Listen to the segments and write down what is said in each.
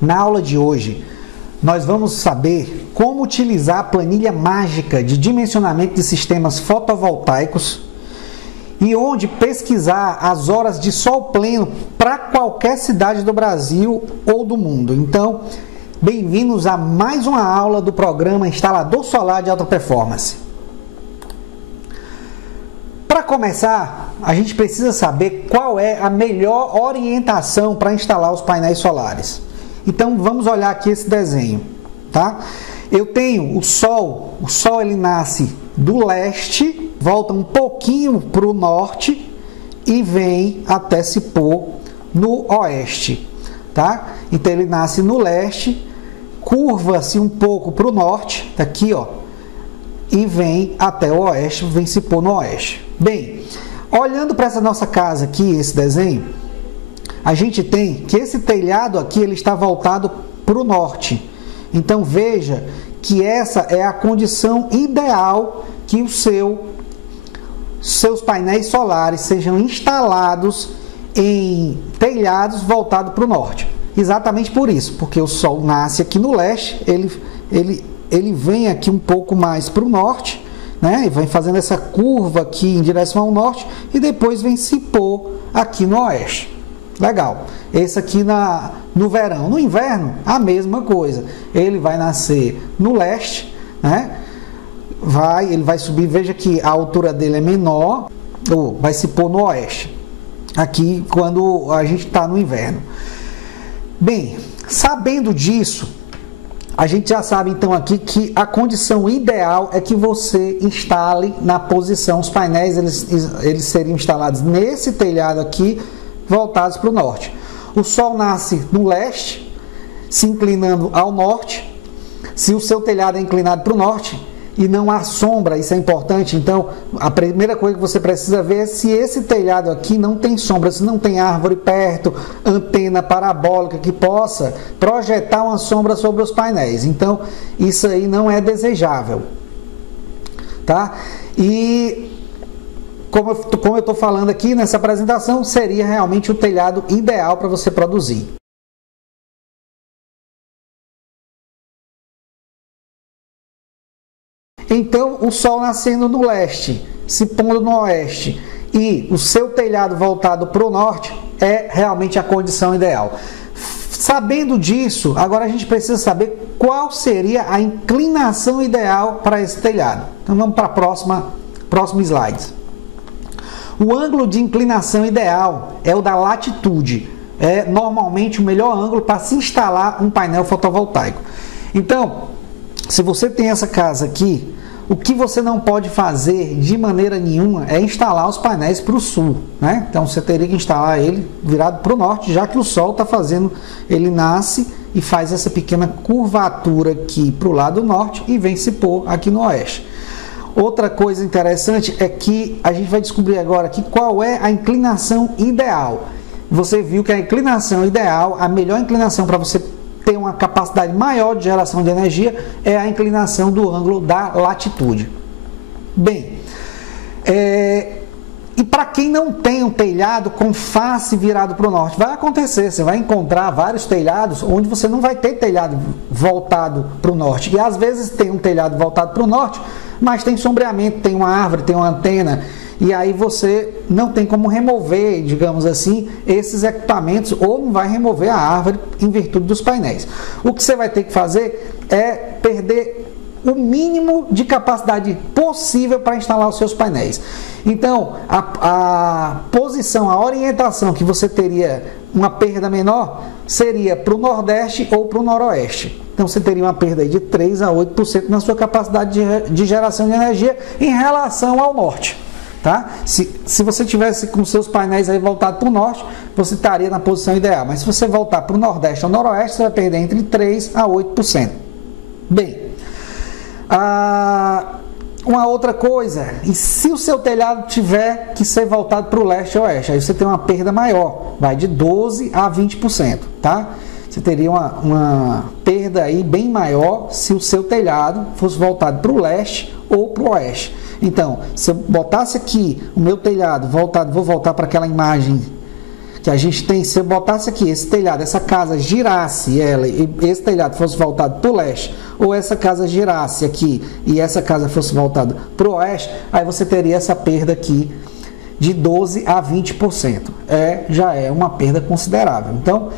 Na aula de hoje, nós vamos saber como utilizar a planilha mágica de dimensionamento de sistemas fotovoltaicos e onde pesquisar as horas de sol pleno para qualquer cidade do Brasil ou do mundo. Então, bem-vindos a mais uma aula do programa Instalador Solar de Alta Performance. Para começar, a gente precisa saber qual é a melhor orientação para instalar os painéis solares. Então, vamos olhar aqui esse desenho, tá? Eu tenho o Sol ele nasce do leste, volta um pouquinho para o norte e vem até se pôr no oeste, tá? Então, ele nasce no leste, curva-se um pouco para o norte, tá aqui, ó, e vem até o oeste, vem se pôr no oeste. Bem, olhando para essa nossa casa aqui, esse desenho, a gente tem que esse telhado aqui ele está voltado para o norte. Então veja que essa é a condição ideal que seus painéis solares sejam instalados em telhados voltados para o norte. Exatamente por isso, porque o Sol nasce aqui no leste, ele vem aqui um pouco mais para o norte, né? E vai fazendo essa curva aqui em direção ao norte e depois vem se pôr aqui no oeste. Legal. Esse aqui no verão. No inverno, a mesma coisa. Ele vai nascer no leste, né? Ele vai subir, veja que a altura dele é menor, ou vai se pôr no oeste. Aqui, quando a gente está no inverno. Bem, sabendo disso, a gente já sabe então aqui que a condição ideal é que você instale na posição, os painéis eles seriam instalados nesse telhado aqui, voltados para o norte. O Sol nasce no leste, se inclinando ao norte. Se o seu telhado é inclinado para o norte e não há sombra, isso é importante, então a primeira coisa que você precisa ver é se esse telhado aqui não tem sombra, se não tem árvore perto, antena parabólica que possa projetar uma sombra sobre os painéis. Então, isso aí não é desejável, tá? E como eu estou falando aqui nessa apresentação, seria realmente o telhado ideal para você produzir. Então, o Sol nascendo no leste, se pondo no oeste e o seu telhado voltado para o norte é realmente a condição ideal. Sabendo disso, agora a gente precisa saber qual seria a inclinação ideal para esse telhado. Então, vamos para a próximo slide. O ângulo de inclinação ideal é o da latitude. É normalmente o melhor ângulo para se instalar um painel fotovoltaico. Então, se você tem essa casa aqui, o que você não pode fazer de maneira nenhuma é instalar os painéis para o sul, né? Então, você teria que instalar ele virado para o norte, já que o Sol está fazendo, ele nasce e faz essa pequena curvatura aqui para o lado norte e vem se pôr aqui no oeste. Outra coisa interessante é que a gente vai descobrir agora aqui qual é a inclinação ideal. Você viu que a inclinação ideal, a melhor inclinação para você ter uma capacidade maior de geração de energia é a inclinação do ângulo da latitude. Bem, e para quem não tem um telhado com face virado para o norte, vai acontecer, você vai encontrar vários telhados onde você não vai ter telhado voltado para o norte. E às vezes tem um telhado voltado para o norte, mas tem sombreamento, tem uma árvore, tem uma antena, e aí você não tem como remover, digamos assim, esses equipamentos, ou não vai remover a árvore em virtude dos painéis. O que você vai ter que fazer é perder o mínimo de capacidade possível para instalar os seus painéis. Então, a posição, a orientação que você teria uma perda menor seria para o nordeste ou para o noroeste. Então, você teria uma perda aí de 3 a 8% na sua capacidade de geração de energia em relação ao norte. Tá? Se você tivesse com seus painéis aí voltados para o norte, você estaria na posição ideal. Mas se você voltar para o nordeste ou noroeste, você vai perder entre 3 a 8%. Bem, uma outra coisa, e se o seu telhado tiver que ser voltado para o leste ou oeste, aí você tem uma perda maior, vai de 12 a 20%, tá? Você teria uma perda aí bem maior se o seu telhado fosse voltado para o leste ou para o oeste. Então, se eu botasse aqui o meu telhado voltado, vou voltar para aquela imagem que a gente tem, se eu botasse aqui esse telhado, essa casa girasse ela e esse telhado fosse voltado para o leste, ou essa casa girasse aqui e essa casa fosse voltada para o oeste, aí você teria essa perda aqui de 12 a 20%. Já é uma perda considerável. Então,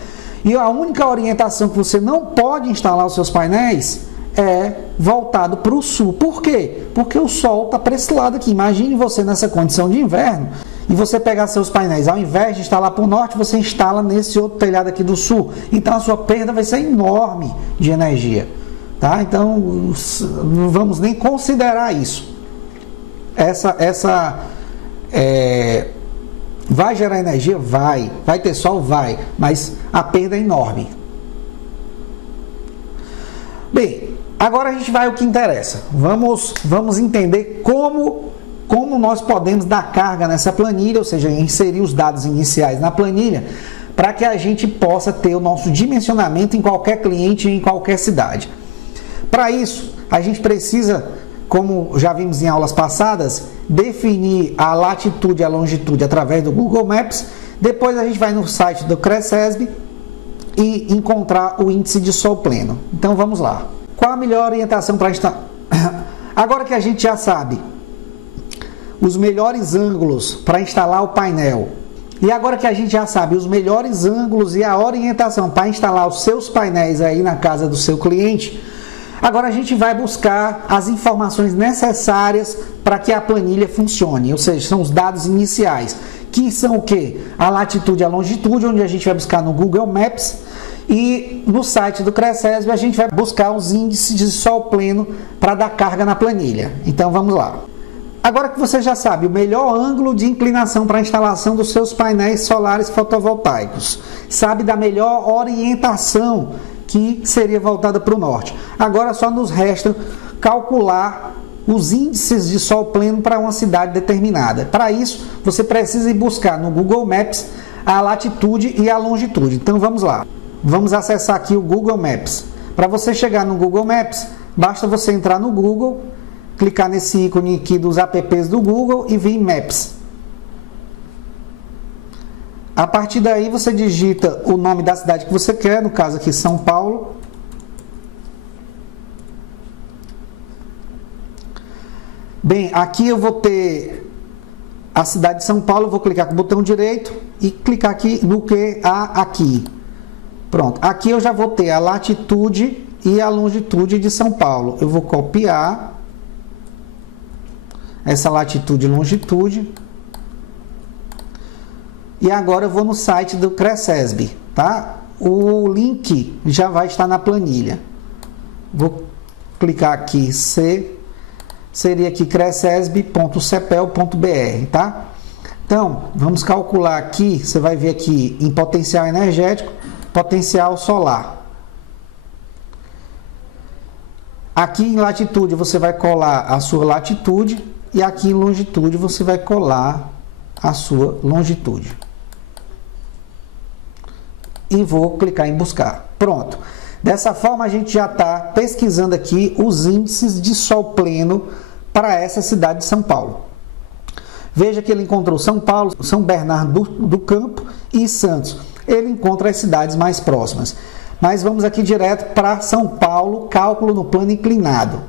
e a única orientação que você não pode instalar os seus painéis é voltado para o sul. Por quê? Porque o sol está para esse lado aqui. Imagine você nessa condição de inverno e você pegar seus painéis, ao invés de instalar para o norte, você instala nesse outro telhado aqui do sul. Então a sua perda vai ser enorme de energia. Tá? Então não vamos nem considerar isso. Vai gerar energia? Vai ter sol? Vai, mas a perda é enorme. Bem, agora a gente vai ao que interessa. Vamos entender como nós podemos dar carga nessa planilha, ou seja, inserir os dados iniciais na planilha, para que a gente possa ter o nosso dimensionamento em qualquer cliente, em qualquer cidade. Para isso, a gente precisa, como já vimos em aulas passadas, definir a latitude e a longitude através do Google Maps. Depois a gente vai no site do CRECESB e encontrar o índice de sol pleno. Então vamos lá. Qual a melhor orientação para instalar? Agora que a gente já sabe os melhores ângulos para instalar o painel, e agora que a gente já sabe os melhores ângulos e a orientação para instalar os seus painéis aí na casa do seu cliente, agora a gente vai buscar as informações necessárias para que a planilha funcione, ou seja, são os dados iniciais, que são o quê? A latitude e a longitude, onde a gente vai buscar no Google Maps, e no site do CRECESB a gente vai buscar os índices de sol pleno para dar carga na planilha. Então vamos lá. Agora que você já sabe o melhor ângulo de inclinação para a instalação dos seus painéis solares fotovoltaicos, sabe da melhor orientação que seria voltada para o norte. Agora só nos resta calcular os índices de sol pleno para uma cidade determinada. Para isso, você precisa ir buscar no Google Maps a latitude e a longitude. Então vamos lá. Vamos acessar aqui o Google Maps. Para você chegar no Google Maps, basta você entrar no Google, clicar nesse ícone aqui dos apps do Google e vir em Maps. A partir daí você digita o nome da cidade que você quer, no caso aqui São Paulo. Bem, aqui eu vou ter a cidade de São Paulo, eu vou clicar com o botão direito e clicar aqui no que há aqui. Pronto, aqui eu já vou ter a latitude e a longitude de São Paulo. Eu vou copiar essa latitude e longitude. E agora eu vou no site do CRECESB, tá? O link já vai estar na planilha. Vou clicar aqui, seria aqui crecesb.cepel.br, tá? Então, vamos calcular aqui, você vai ver aqui em potencial energético, potencial solar. Aqui em latitude você vai colar a sua latitude e aqui em longitude você vai colar a sua longitude. E vou clicar em buscar. Pronto. Dessa forma a gente já está pesquisando aqui os índices de sol pleno para essa cidade de São Paulo. Veja que ele encontrou São Paulo, São Bernardo do Campo e Santos. Ele encontra as cidades mais próximas. Mas vamos aqui direto para São Paulo, cálculo no plano inclinado.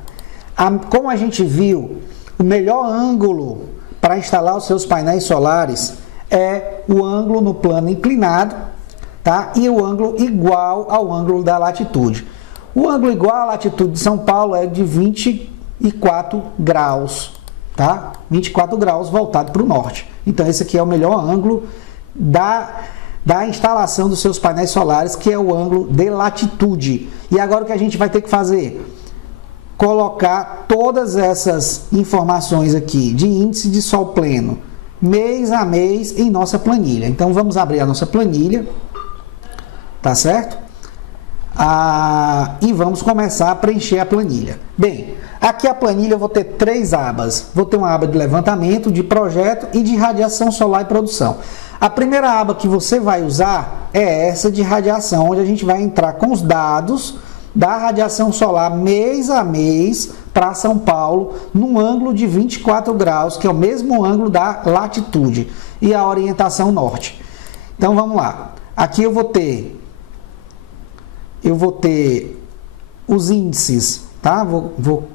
Como a gente viu, o melhor ângulo para instalar os seus painéis solares é o ângulo no plano inclinado, tá? E o ângulo igual ao ângulo da latitude. O ângulo igual à latitude de São Paulo é de 24 graus, tá? 24 graus voltado para o norte. Então esse aqui é o melhor ângulo da instalação dos seus painéis solares, que é o ângulo de latitude. E agora o que a gente vai ter que fazer? Colocar todas essas informações aqui de índice de sol pleno, mês a mês, em nossa planilha. Então vamos abrir a nossa planilha, tá certo? E vamos começar a preencher a planilha. Bem, aqui a planilha eu vou ter 3 abas. Vou ter uma aba de levantamento, de projeto e de radiação solar e produção. A primeira aba que você vai usar é essa de radiação, onde a gente vai entrar com os dados da radiação solar mês a mês para São Paulo, num ângulo de 24 graus, que é o mesmo ângulo da latitude, e a orientação norte. Então vamos lá. Aqui eu vou ter os índices, tá? Vou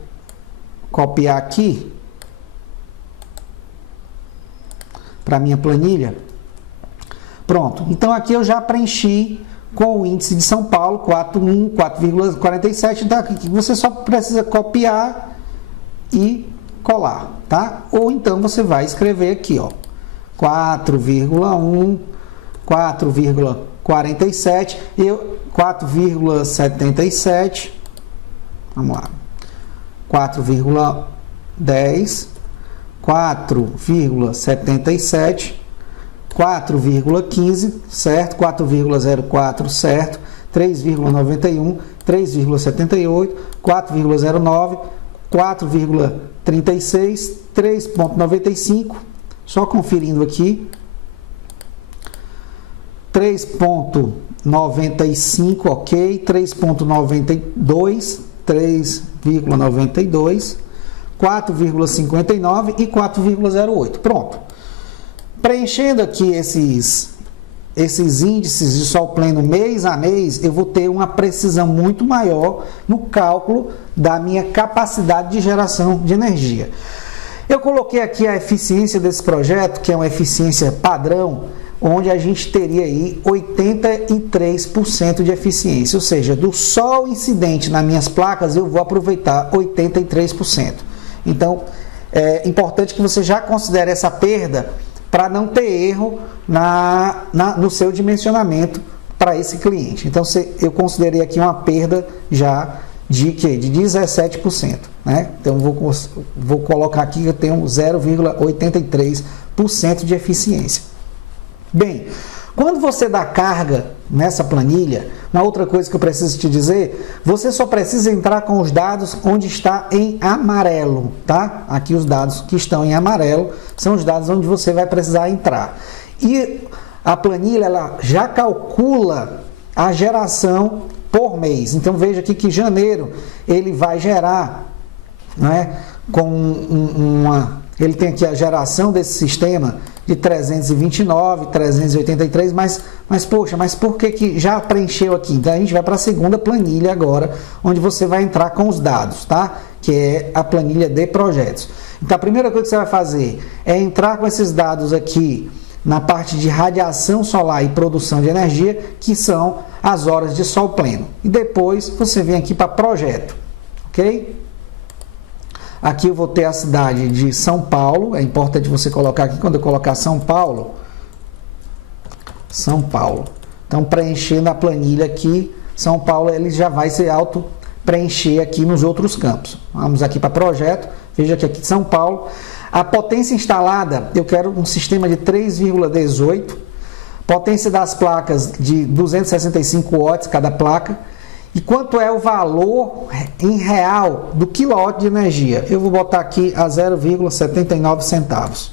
copiar aqui para minha planilha. Pronto. Então aqui eu já preenchi com o índice de São Paulo, 4,1, 4,47. Então aqui você só precisa copiar e colar, tá? Ou então você vai escrever aqui, ó, 4,1, 4,47 e 4,77. Vamos lá. 4,10, 4,77, 4,15, certo? 4,04, certo? 3,91, 3,78, 4,09, 4,36, 3,95, só conferindo aqui, 3,95, ok, 3,92, 3,92, 4,59 e 4,08. Pronto. Preenchendo aqui esses índices de sol pleno mês a mês, eu vou ter uma precisão muito maior no cálculo da minha capacidade de geração de energia. Eu coloquei aqui a eficiência desse projeto, que é uma eficiência padrão, onde a gente teria aí 83% de eficiência, ou seja, do sol incidente nas minhas placas eu vou aproveitar 83%. Então, é importante que você já considere essa perda para não ter erro no seu dimensionamento para esse cliente. Então, eu considerei aqui uma perda já de 17%. Né? Então, vou colocar aqui que eu tenho 0,83% de eficiência. Bem, quando você dá carga nessa planilha, uma outra coisa que eu preciso te dizer, você só precisa entrar com os dados onde está em amarelo, tá? Aqui os dados que estão em amarelo são os dados onde você vai precisar entrar. E a planilha ela já calcula a geração por mês. Então veja aqui que janeiro ele vai gerar, né, ele tem aqui a geração desse sistema de 329, 383, mas poxa, mas por que já preencheu aqui? Então a gente vai para a segunda planilha agora, onde você vai entrar com os dados, tá? Que é a planilha de projetos. Então a primeira coisa que você vai fazer é entrar com esses dados aqui na parte de radiação solar e produção de energia, que são as horas de sol pleno. E depois você vem aqui para projeto, ok? Aqui eu vou ter a cidade de São Paulo, é importante você colocar aqui, quando eu colocar São Paulo. Então, preenchendo a planilha aqui, São Paulo, ele já vai ser auto-preencher aqui nos outros campos. Vamos aqui para projeto, veja que aqui São Paulo. A potência instalada, eu quero um sistema de 3,18, potência das placas de 265 watts cada placa. E quanto é o valor em real do quilowatt de energia? Eu vou botar aqui a 0,79 centavos.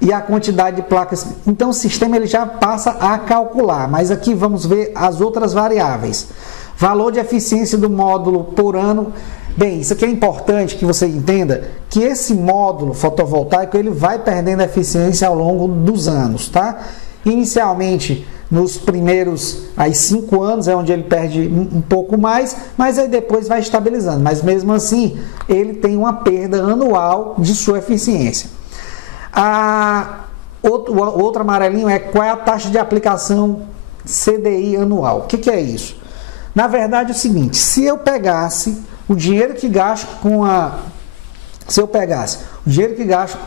E a quantidade de placas. Então o sistema ele já passa a calcular, mas aqui vamos ver as outras variáveis. Valor de eficiência do módulo por ano. Bem, isso aqui é importante que você entenda que esse módulo fotovoltaico ele vai perdendo eficiência ao longo dos anos, tá? Inicialmente, nos primeiros 5 anos é onde ele perde um pouco mais, mas aí depois vai estabilizando. Mas mesmo assim, ele tem uma perda anual de sua eficiência. Outro amarelinho é qual é a taxa de aplicação CDI anual. O que é isso? Na verdade é o seguinte, se eu pegasse o dinheiro que gasto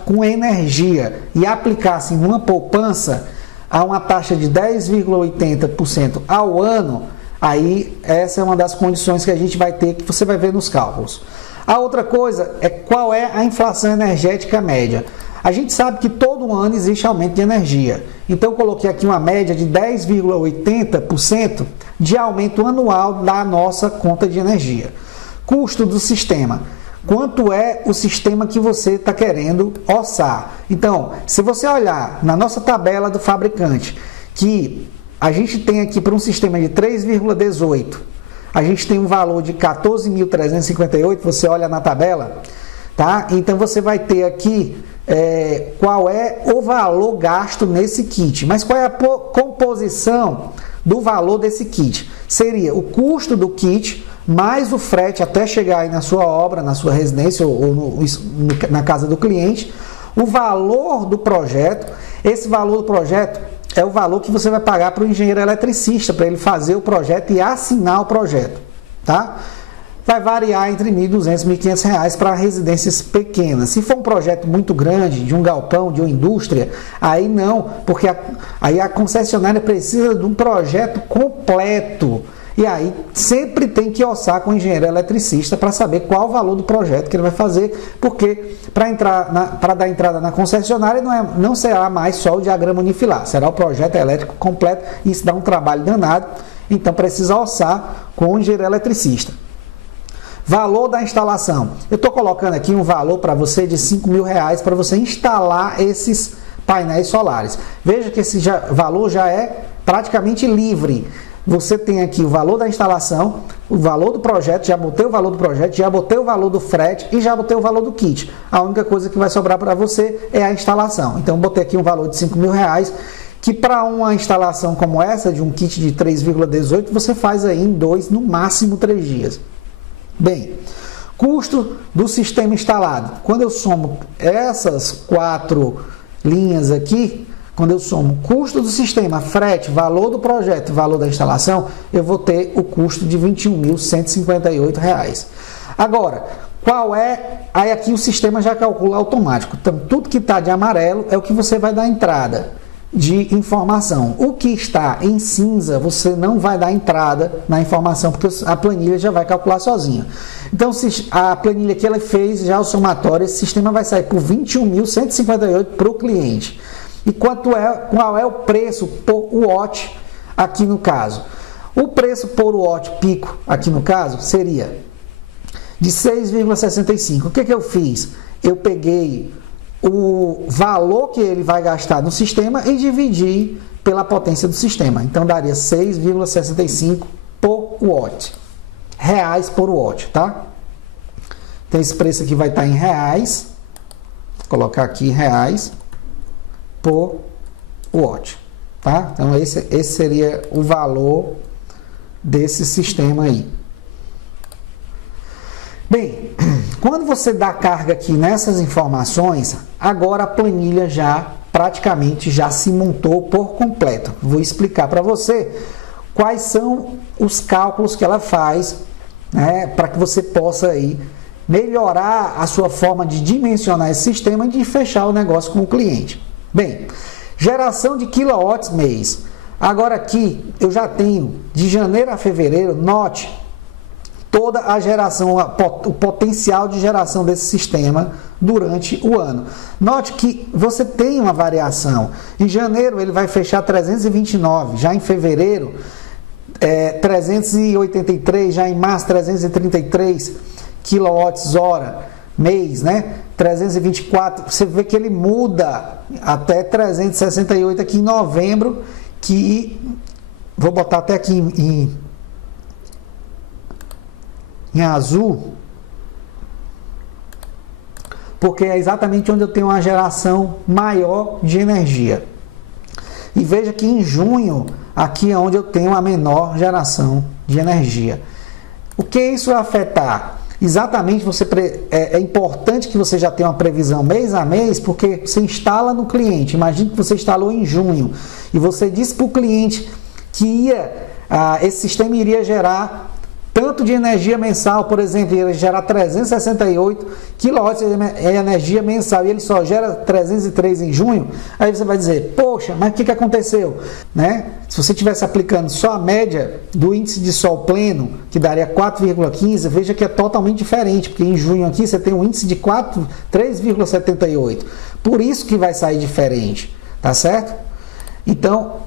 com energia e aplicasse em uma poupança a uma taxa de 10,80% ao ano, aí essa é uma das condições que a gente vai ter, que você vai ver nos cálculos. A outra coisa é qual é a inflação energética média. A gente sabe que todo ano existe aumento de energia. Então eu coloquei aqui uma média de 10,80% de aumento anual da nossa conta de energia. Custo do sistema. Quanto é o sistema que você está querendo orçar? Então, se você olhar na nossa tabela do fabricante, que a gente tem aqui para um sistema de 3,18, a gente tem um valor de 14.358, você olha na tabela, tá? Então você vai ter aqui qual é o valor gasto nesse kit, mas qual é a composição do valor desse kit? Seria o custo do kit mais o frete até chegar aí na sua obra, na sua residência ou na casa do cliente, o valor do projeto. Esse valor do projeto é o valor que você vai pagar para o engenheiro eletricista, para ele fazer o projeto e assinar o projeto, tá? Vai variar entre R$ 1.200 e R$ 1.500 para residências pequenas. Se for um projeto muito grande, de um galpão, de uma indústria, aí não, porque aí a concessionária precisa de um projeto completo. E aí sempre tem que orçar com o engenheiro eletricista para saber qual o valor do projeto que ele vai fazer, porque para dar entrada na concessionária não será mais só o diagrama unifilar, será o projeto elétrico completo, e isso dá um trabalho danado, então precisa orçar com o engenheiro eletricista. Valor da instalação. Eu estou colocando aqui um valor para você de R$ 5.000 para você instalar esses painéis solares. Veja que esse valor já é praticamente livre. Você tem aqui o valor da instalação, o valor do projeto, já botei o valor do projeto, já botei o valor do frete e já botei o valor do kit. A única coisa que vai sobrar para você é a instalação. Então, botei aqui um valor de R$ 5.000, que para uma instalação como essa, de um kit de 3,18, você faz aí em 2, no máximo 3 dias. Bem, custo do sistema instalado. Quando eu somo essas 4 linhas aqui, quando eu somo custo do sistema, frete, valor do projeto, valor da instalação, eu vou ter o custo de R$ 21.158. Agora, qual é? Aí aqui o sistema já calcula automático. Então, tudo que está de amarelo é o que você vai dar entrada de informação. O que está em cinza, você não vai dar entrada na informação, porque a planilha já vai calcular sozinha. Então, se a planilha que ela fez, já o somatório, esse sistema vai sair por R$ 21.158 para o cliente. E qual é o preço por watt aqui no caso? O preço por watt pico aqui no caso seria de 6,65. O que eu fiz? Eu peguei o valor que ele vai gastar no sistema e dividi pela potência do sistema. Então, daria 6,65 por watt. Reais por watt, tá? Então, esse preço aqui vai estar em reais. Vou colocar aqui reais por watt, tá? Então, esse seria o valor desse sistema aí. Bem, quando você dá carga aqui nessas informações, agora a planilha praticamente já se montou por completo. Vou explicar para você quais são os cálculos que ela faz, né, para que você possa aí melhorar a sua forma de dimensionar esse sistema e de fechar o negócio com o cliente. Bem, geração de quilowatts mês. Agora aqui eu já tenho de janeiro a fevereiro, note toda a geração, o potencial de geração desse sistema durante o ano. Note que você tem uma variação. Em janeiro ele vai fechar 329, já em fevereiro 383, já em março 333 kWh mês, né? 324, você vê que ele muda até 368 aqui em novembro, que vou botar até aqui em azul, porque é exatamente onde eu tenho uma geração maior de energia. E veja que em junho, aqui é onde eu tenho a menor geração de energia. O que isso vai afetar? Exatamente, é importante que você já tenha uma previsão mês a mês, porque você instala no cliente. Imagine que você instalou em junho e você disse para o cliente que esse sistema iria gerar tanto de energia mensal, por exemplo, ele gera 368 kW de energia mensal e ele só gera 303 em junho, aí você vai dizer, poxa, mas o que aconteceu? Né? Se você estivesse aplicando só a média do índice de sol pleno, que daria 4,15, veja que é totalmente diferente, porque em junho aqui você tem um índice de 3,78. Por isso que vai sair diferente, tá certo? Então,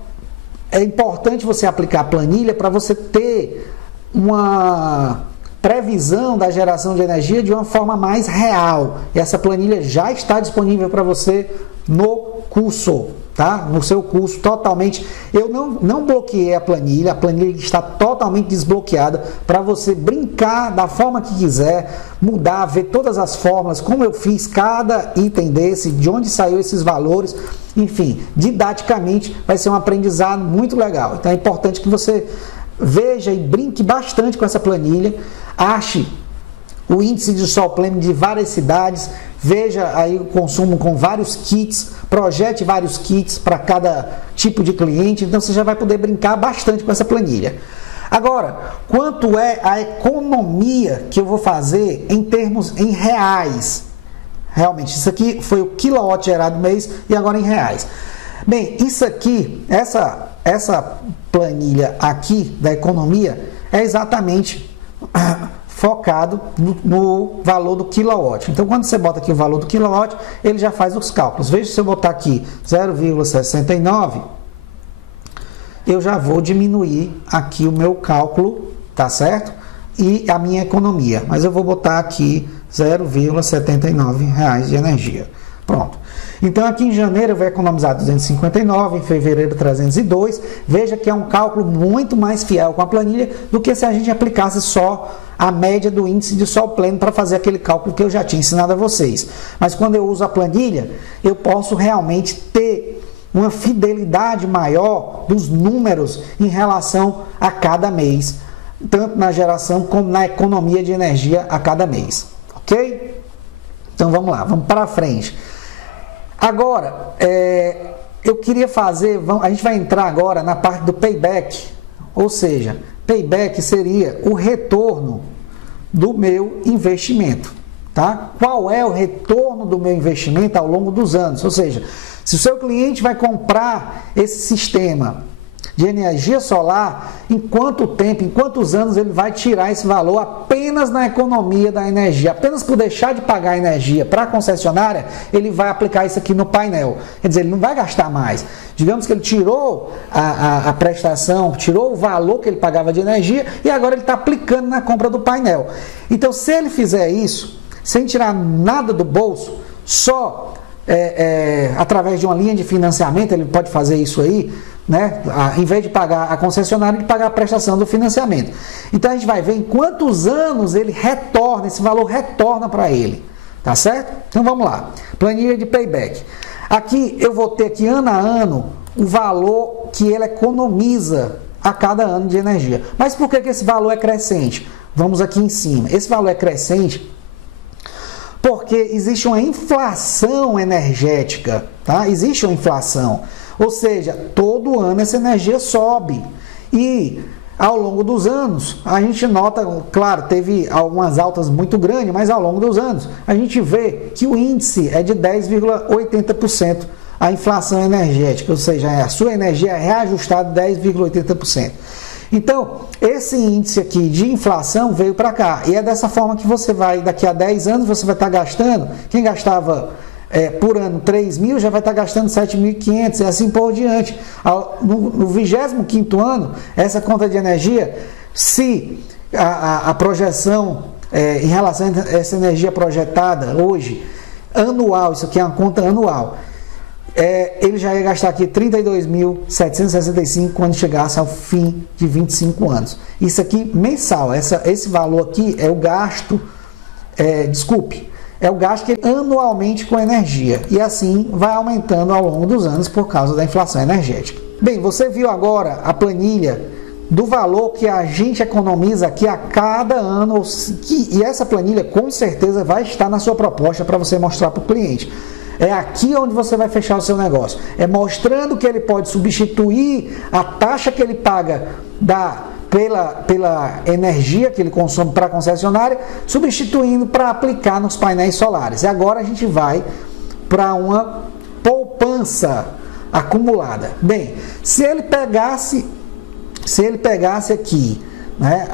é importante você aplicar a planilha para você ter uma previsão da geração de energia de uma forma mais real. E essa planilha já está disponível para você no curso. tá? No seu curso totalmente. Eu não bloqueei a planilha está totalmente desbloqueada para você brincar da forma que quiser, mudar, ver todas as fórmulas, como eu fiz cada item desse, de onde saiu esses valores, enfim, didaticamente vai ser um aprendizado muito legal. Então é importante que você veja e brinque bastante com essa planilha, ache o índice de sol pleno de várias cidades, veja aí o consumo com vários kits, projete vários kits para cada tipo de cliente, então você já vai poder brincar bastante com essa planilha. Agora, quanto é a economia que eu vou fazer em reais? Realmente, isso aqui foi o quilowatt gerado mês e agora em reais. Bem, isso aqui, essa planilha aqui da economia é exatamente focado no valor do quilowatt. Então, quando você bota aqui o valor do quilowatt, ele já faz os cálculos. Veja, se eu botar aqui 0,69, eu já vou diminuir aqui o meu cálculo, tá certo? E a minha economia. Mas eu vou botar aqui R$0,79 de energia. Pronto. Então, aqui em janeiro eu vou economizar 259, em fevereiro 302. Veja que é um cálculo muito mais fiel com a planilha do que se a gente aplicasse só a média do índice de sol pleno para fazer aquele cálculo que eu já tinha ensinado a vocês. Mas quando eu uso a planilha, eu posso realmente ter uma fidelidade maior dos números em relação a cada mês, tanto na geração como na economia de energia a cada mês. Ok? Então vamos lá, vamos para frente. Agora, eu queria fazer, a gente vai entrar agora na parte do payback, ou seja, payback seria o retorno do meu investimento, tá? Qual é o retorno do meu investimento ao longo dos anos? Ou seja, se o seu cliente vai comprar esse sistema de energia solar, em quanto tempo, em quantos anos ele vai tirar esse valor apenas na economia da energia? Apenas por deixar de pagar a energia para a concessionária, ele vai aplicar isso aqui no painel. Quer dizer, ele não vai gastar mais. Digamos que ele tirou a prestação, tirou o valor que ele pagava de energia e agora ele está aplicando na compra do painel. Então, se ele fizer isso, sem tirar nada do bolso, só através de uma linha de financiamento, ele pode fazer isso aí, né? Em vez de pagar a concessionária, ele pagar a prestação do financiamento. Então a gente vai ver em quantos anos ele retorna, esse valor retorna para ele, tá certo? Então vamos lá, planilha de payback. Aqui eu vou ter aqui ano a ano o valor que ele economiza a cada ano de energia. Mas por que esse valor é crescente? Vamos aqui em cima. Esse valor é crescente porque existe uma inflação energética, tá? Existe uma inflação. Ou seja, todo ano essa energia sobe. E ao longo dos anos, a gente nota, claro, teve algumas altas muito grandes, mas ao longo dos anos, a gente vê que o índice é de 10,80% a inflação energética, ou seja, a sua energia é reajustada 10,80%. Então, esse índice aqui de inflação veio para cá. E é dessa forma que você vai, daqui a 10 anos, você vai estar gastando, quem gastava por ano 3 mil, já vai estar gastando 7.500 e assim por diante. No 25º ano, essa conta de energia, se a projeção em relação a essa energia projetada hoje, anual, isso aqui é uma conta anual, ele já ia gastar aqui 32.765 quando chegasse ao fim de 25 anos. Isso aqui mensal, esse valor aqui é o gasto, é o gasto que anualmente com energia, e assim vai aumentando ao longo dos anos por causa da inflação energética. Bem, você viu agora a planilha do valor que a gente economiza aqui a cada ano, e essa planilha com certeza vai estar na sua proposta para você mostrar para o cliente. É aqui onde você vai fechar o seu negócio. É mostrando que ele pode substituir a taxa que ele paga pela energia que ele consome para a concessionária, substituindo para aplicar nos painéis solares. E agora a gente vai para uma poupança acumulada. Bem, se ele pegasse aqui, né,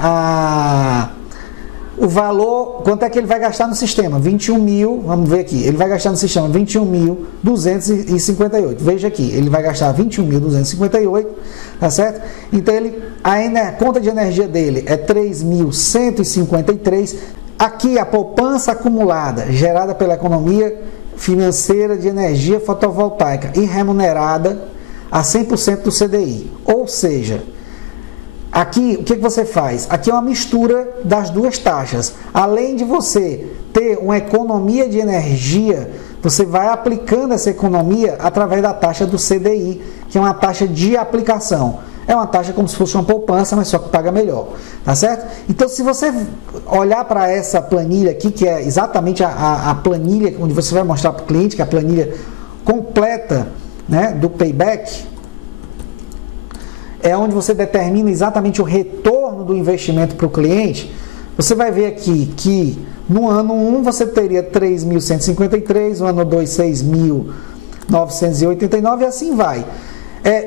o valor, quanto é que ele vai gastar no sistema? 21 mil, vamos ver aqui, ele vai gastar no sistema 21.258. Veja aqui, ele vai gastar 21.258, tá certo? Então a conta de energia dele é 3.153. Aqui a poupança acumulada gerada pela economia financeira de energia fotovoltaica e remunerada a 100% do CDI. Ou seja, aqui o que você faz? Aqui é uma mistura das duas taxas. Além de você ter uma economia de energia, você vai aplicando essa economia através da taxa do CDI, que é uma taxa de aplicação. É uma taxa como se fosse uma poupança, mas só que paga melhor, tá certo? Então, se você olhar para essa planilha aqui, que é exatamente a planilha onde você vai mostrar para o cliente, que é a planilha completa, né, do payback, é onde você determina exatamente o retorno do investimento para o cliente. Você vai ver aqui que no ano 1 você teria 3.153, no ano 2, 6.989 e assim vai.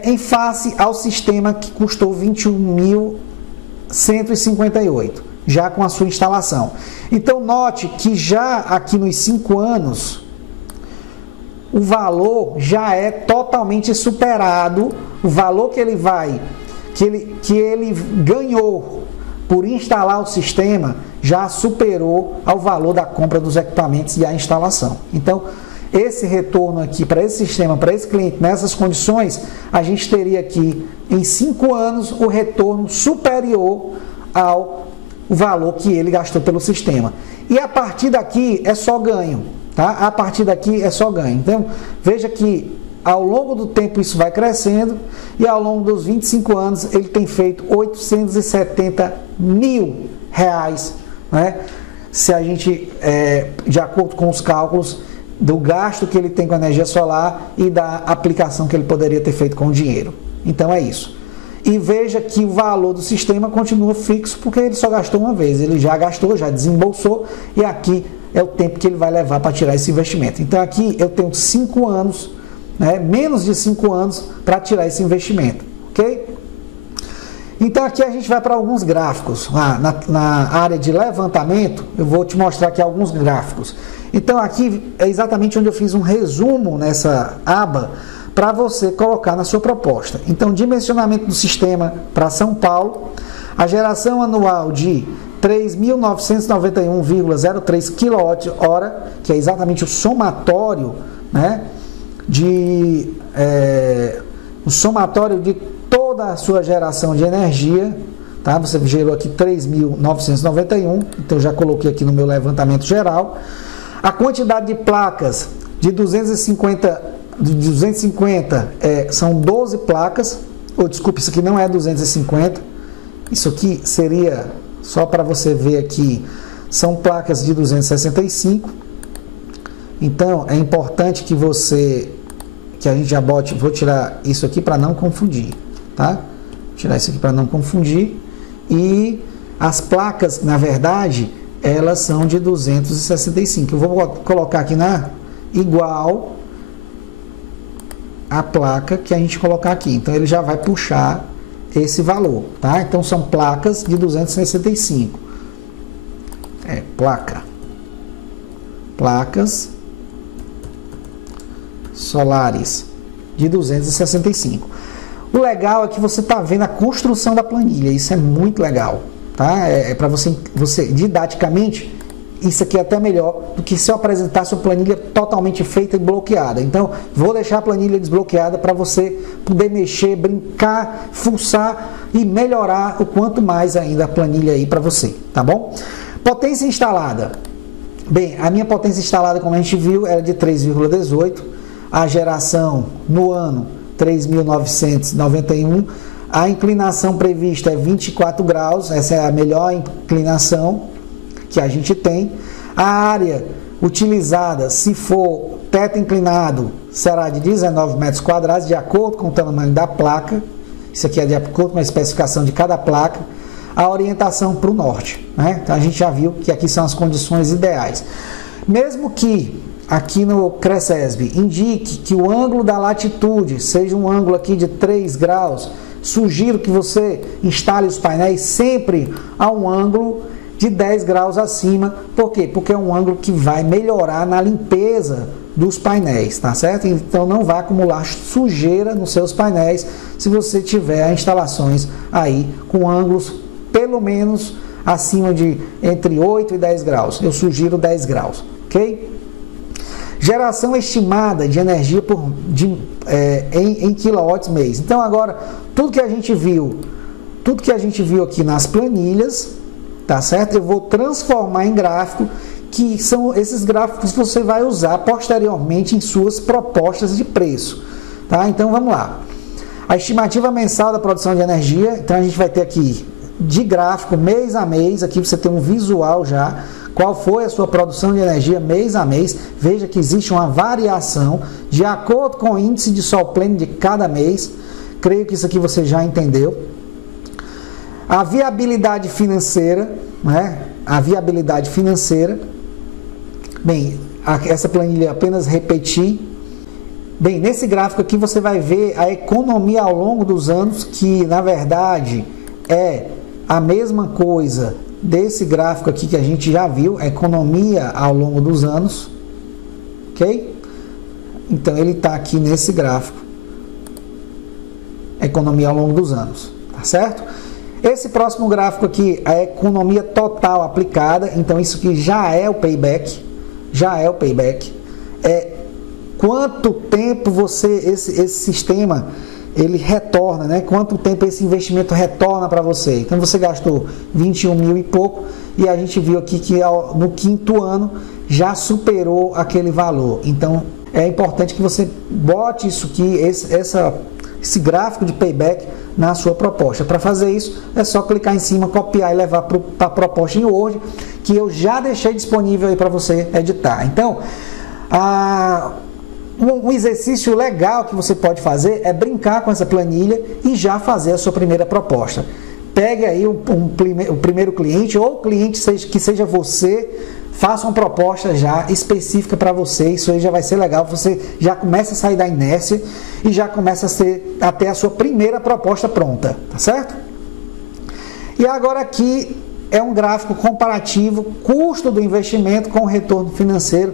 Em face ao sistema que custou 21.158, já com a sua instalação. Então, note que já aqui nos 5 anos, o valor já é totalmente superado, o valor que ele ganhou por instalar o sistema já superou ao valor da compra dos equipamentos e a instalação. Então, esse retorno aqui para esse sistema, para esse cliente, nessas condições, a gente teria aqui, em 5 anos, o retorno superior ao valor que ele gastou pelo sistema. E a partir daqui é só ganho, tá? A partir daqui é só ganho. Então, veja que ao longo do tempo isso vai crescendo e ao longo dos 25 anos ele tem feito R$870 mil, né? Se a gente, de acordo com os cálculos, do gasto que ele tem com a energia solar e da aplicação que ele poderia ter feito com o dinheiro. Então é isso. E veja que o valor do sistema continua fixo porque ele só gastou uma vez. Ele já gastou, já desembolsou e aqui é o tempo que ele vai levar para tirar esse investimento. Então aqui eu tenho 5 anos, né, menos de 5 anos para tirar esse investimento. Ok? Então aqui a gente vai para alguns gráficos. Na área de levantamento, eu vou te mostrar aqui alguns gráficos. Então aqui é exatamente onde eu fiz um resumo nessa aba para você colocar na sua proposta. Então, dimensionamento do sistema para São Paulo, a geração anual de 3.991,03 kWh, que é exatamente o somatório, né, o somatório de toda a sua geração de energia, tá? Você gerou aqui 3.991, então já coloquei aqui no meu levantamento geral. A quantidade de placas de 250 são 12 placas, desculpe, isso aqui não é 250, isso aqui seria, só para você ver aqui, são placas de 265, então é importante que a gente já bote, vou tirar isso aqui para não confundir, tá? Vou tirar isso aqui para não confundir, e as placas, na verdade, elas são de 265. Eu vou colocar aqui igual a placa que a gente colocar aqui. Então, ele já vai puxar esse valor, tá? Então, são placas de 265. Placas solares de 265. O legal é que você está vendo a construção da planilha. Isso é muito legal. Tá? Para você didaticamente, isso aqui é até melhor do que se eu apresentasse uma planilha totalmente feita e bloqueada. Então, vou deixar a planilha desbloqueada para você poder mexer, brincar, fuçar e melhorar o quanto mais ainda a planilha aí para você, tá bom? Potência instalada. Bem, a minha potência instalada, como a gente viu, era de 3,18. A geração no ano, 3.991. A inclinação prevista é 24 graus, essa é a melhor inclinação que a gente tem. A área utilizada, se for teto inclinado, será de 19 metros quadrados, de acordo com o tamanho da placa. Isso aqui é de acordo com a especificação de cada placa. A orientação para o norte, né? Então a gente já viu que aqui são as condições ideais. Mesmo que aqui no CRECESB indique que o ângulo da latitude seja um ângulo aqui de 3 graus, sugiro que você instale os painéis sempre a um ângulo de 10 graus acima. Por quê? Porque é um ângulo que vai melhorar na limpeza dos painéis, tá certo? Então não vai acumular sujeira nos seus painéis se você tiver instalações aí com ângulos pelo menos acima de entre 8 e 10 graus. Eu sugiro 10 graus, ok? Geração estimada de energia em quilowatts mês. Então agora, tudo que a gente viu aqui nas planilhas, tá certo? Eu vou transformar em gráfico, que são esses gráficos que você vai usar posteriormente em suas propostas de preço, tá? Então vamos lá. A estimativa mensal da produção de energia, então a gente vai ter aqui de gráfico mês a mês, aqui você tem um visual já, qual foi a sua produção de energia mês a mês. Veja que existe uma variação de acordo com o índice de sol pleno de cada mês. Creio que isso aqui você já entendeu. A viabilidade financeira, né? A viabilidade financeira. Bem, essa planilha apenas repetir. Bem, nesse gráfico aqui você vai ver a economia ao longo dos anos, que na verdade é a mesma coisa desse gráfico aqui que a gente já viu, a economia ao longo dos anos, ok? Então ele está aqui nesse gráfico, economia ao longo dos anos, tá certo? Esse próximo gráfico aqui, a economia total aplicada, então isso aqui já é o payback, é quanto tempo esse sistema ele retorna, né? Quanto tempo esse investimento retorna para você. Então você gastou 21 mil e pouco e a gente viu aqui que no quinto ano já superou aquele valor. Então é importante que você bote isso aqui, esse gráfico de payback na sua proposta. Para fazer isso é só clicar em cima, copiar e levar para a proposta em Word, que eu já deixei disponível aí para você editar. Então um exercício legal que você pode fazer é brincar com essa planilha e já fazer a sua primeira proposta. Pegue aí o primeiro cliente ou cliente que seja você, faça uma proposta já específica para você. Isso aí já vai ser legal, você já começa a sair da inércia e já começa a ter a sua primeira proposta pronta, tá certo? E agora aqui é um gráfico comparativo, custo do investimento com retorno financeiro.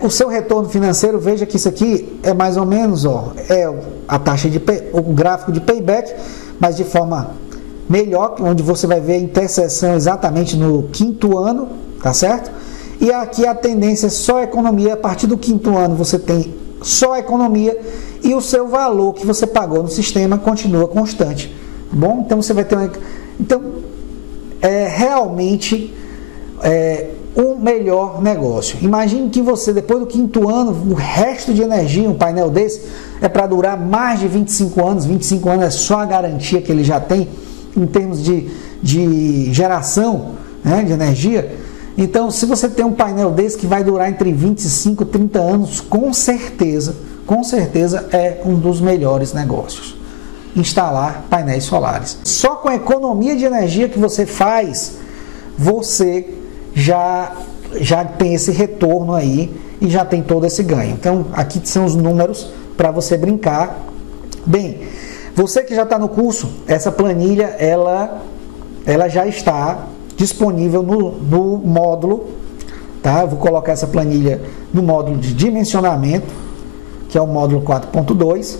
O seu retorno financeiro, veja que isso aqui é mais ou menos, a taxa o gráfico de payback, mas de forma melhor, onde você vai ver a interseção exatamente no quinto ano, tá certo? E aqui a tendência é só economia. A partir do quinto ano você tem só economia e o seu valor que você pagou no sistema continua constante, tá bom? Então você vai ter realmente um melhor negócio. Imagine que você, depois do quinto ano, o resto de energia, um painel desse, é para durar mais de 25 anos. 25 anos é só a garantia que ele já tem em termos de geração, né, de energia. Então, se você tem um painel desse que vai durar entre 25 e 30 anos, com certeza é um dos melhores negócios. Instalar painéis solares. Só com a economia de energia que você faz, você já tem esse retorno aí e já tem todo esse ganho. Então, aqui são os números para você brincar. Bem, você que já está no curso, essa planilha, ela já está disponível no módulo, tá? Eu vou colocar essa planilha no módulo de dimensionamento, que é o módulo 4.2.